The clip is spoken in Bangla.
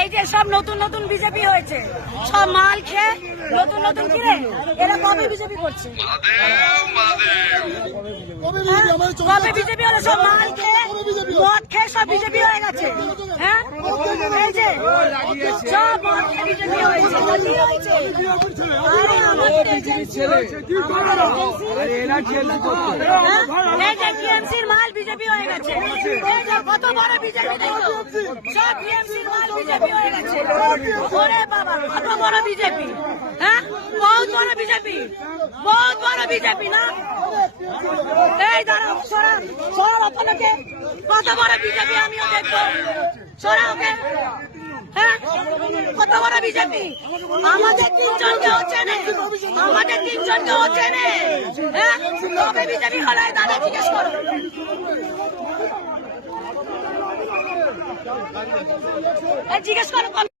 এই যে সব নতুন নতুন বিজেপি হয়েছে, সব মাল খেয়ে নতুন নতুন কিনে এরা কবে বিজেপি করছে? কবে বিজেপি হলো? সব মাল খেয়ে মদ খেয়ে সব বিজেপি হয়ে গেছে। হ্যাঁ, এই যে সব মদ খেয়ে বিজেপি হয়েছে। এই যে টিএমসির মাল বিজেপি হয়ে গেছে। কত বড় বিজেপি দেখো, সব টিএমসির মাল বিজেপি হয়ে গেছে। ওরে বাবা, কত বড় বিজেপি! হ্যাঁ, বহুত বড় বিজেপি, বহুত বড় বিজেপি না? এই দাঁড়াও, সরা ওখানে, কত বড় বিজেপি আমিও দেখবো। সরা ওকে। হ্যাঁ, কত বড় বিজেপি! আমাদের তিনজনকে হচ্ছে না, আমাদের তিনজনকে হচ্ছে না। হ্যাঁ, কবে বিজেপি হলো দাদা জিজ্ঞেস করো। জিজ্ঞেস করো।